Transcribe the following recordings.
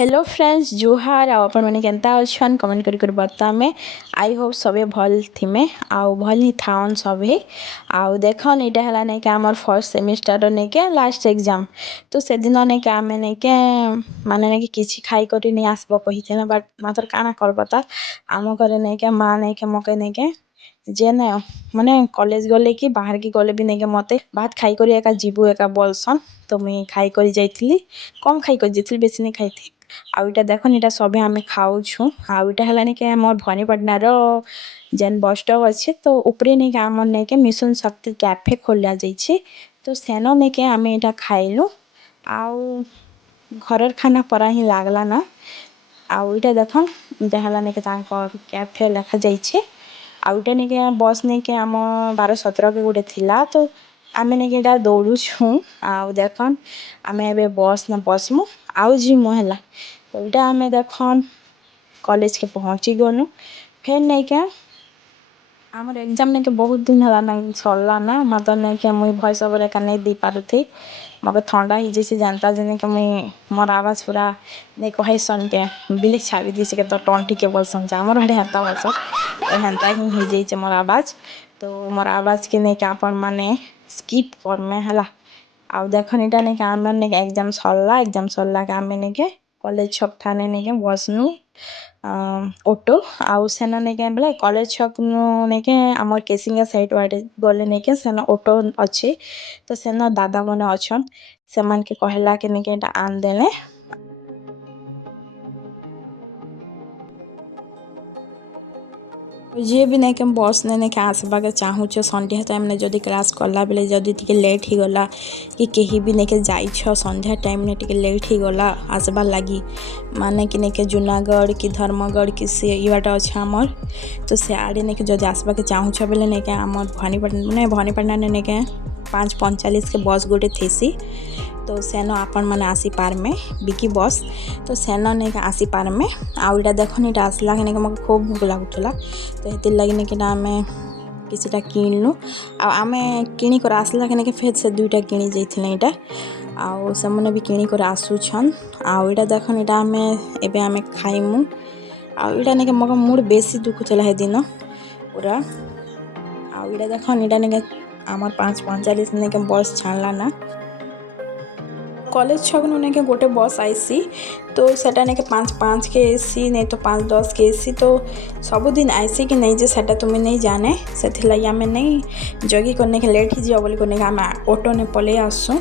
hello friends जुहार आपण मैंने केनता अच्छन comment कर बता में आई होप सबे भल थिमे आउ भल ही थाउन सबे आउ देखन एटा हला नै के हमर फर्स्ट सेमिस्टर नै के लास्ट एग्जाम तो से दिन नै के आमे नै के माने नै के किछि खाई करी नै आसबो कहिते ना बट मात्र काना कर बता आम करे नै के मां नै के मके नै के जे ना माने कॉलेज गले कि बाहर की गले भी नै के मते भात खाई करी एका जीबू एका बोलसन तो मुई खाई करी जाइथिली कम खाई करी जाइथिली बेसी नै खाइथि आउ इटा देखन इटा सबे आमे खाउछु आउ इटा हलानी के हमर भवानीपाटनार जेन बस स्टॉप अच्छे तो ऊपरे नै के आमर नै के मिशन शक्ति कैफे खोला जाइछे तो सेनो नै के आमे इटा खाइलु आउ घरर खाना परा ही लागला ना आउ इटा देखन इटा हलानी के तांकर कैफे लेखा जाइछे आउ इटा नै के बस नै के आम 12-17 के गुटे थिला तो आमे नै के इटा दौड़ुछु आउ देखन आमे एबे बस न बसमु आउ जिमु हला तो इटा आमे देखन कॉलेज के पहुंची गनु फेर नै के हमर एग्जाम नै के बहुत दिन हला ना सरला ना मतलब नै के मुई वॉइस ओवर का नै दी पारुथी मगे ठंडा ही जैसे जानता जने के मुई मोर आवाज पूरा नै कहै सन के बिलिक छाबी दिसे के तो टंटी के बोलसन जा हमर हडे हता बस तो हंता ही जै जे मोर आवाज तो मोर आवाज के नै के आपन माने स्किप कर में हला आउ देखन इटा नै के आमर नै के एग्जाम सरला के आमे नै के कॉलेज छक थाने नै के बसनु ऑटो आउ सेना नै के बोले कॉलेज छक नु नै के हमर केसिंगा साइड वाटे गले नै के सेना ऑटो अछि तो सेना दादा मने अछन सेमान के कहला के नै के एटा आन देले जे भी नै के बस नै के आसबा के चाहू छ संध्या टाइम ने जदी क्लास करला बेले जदी टिके लेट ही गला कि केही भी नै के जाई छ संध्या टाइम ने टिके लेट ही गला आसबा लागी माने कि नै के जूनागढ़ की धर्मगढ़ की से ई बाटा छ हमर तो से आडे नै के जदी आसबा के चाहू छ बेले नै के हमर भवानीपटना नै के 5:45 के बस गोटे थेसी तो सेनो आपन माने आसी पार में बिकी बस तो सेनो नै के आसी पार में आउ इटा देखन इटा आसला के नै के मके खूब भूख लागुतला तो हेतिर लागि नै के ना आमे किछटा किनलु आ आमे किनी कर आसला के नै के फेर से दुईटा किनी जैथिले इटा आउ समने भी किनी कर आसु छन आउ इटा देखन इटा आमे एबे आमे खाइमु आउ इटा नै के मके मूड बेसी दुखुतला हे दिन पूरा आउ इटा देखन इटा नै के हमर 5:45 नै के बस छानला ना कॉलेज छक नै के गोटे बस आईसी तो सेटा नै के 5:05 के एसी नै तो 5:10 के एसी तो सब दिन आईसी कि नै जे सेटा तुमे नै जाने सेथि लागि आमे नै जगी करने के लेट ही जियो बोली करने के आमे ऑटो ने पले आसु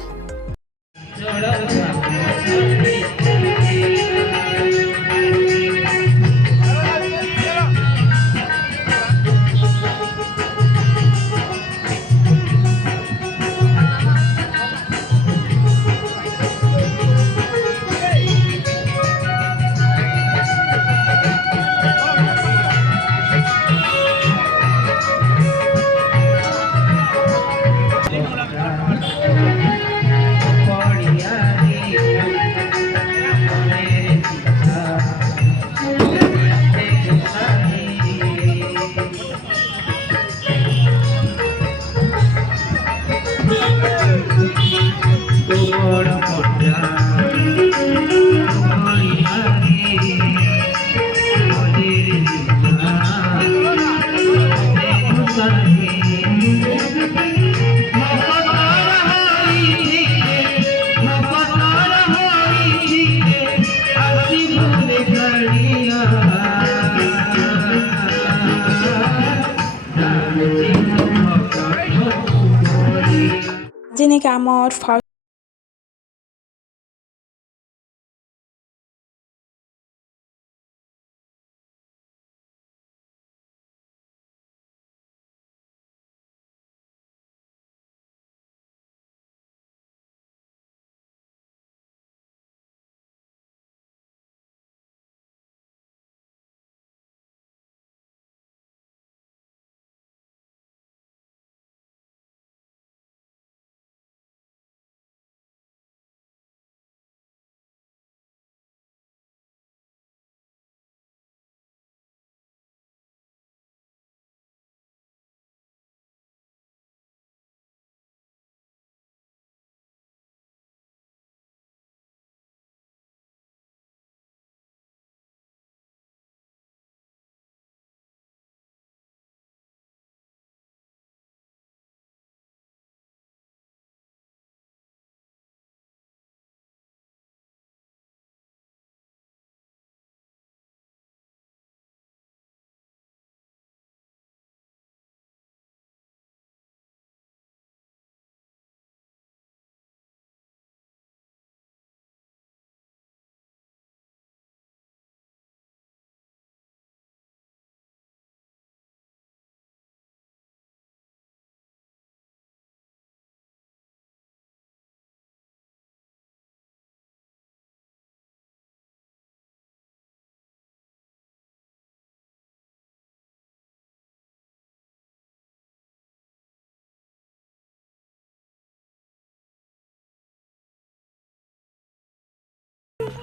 जिने के हमर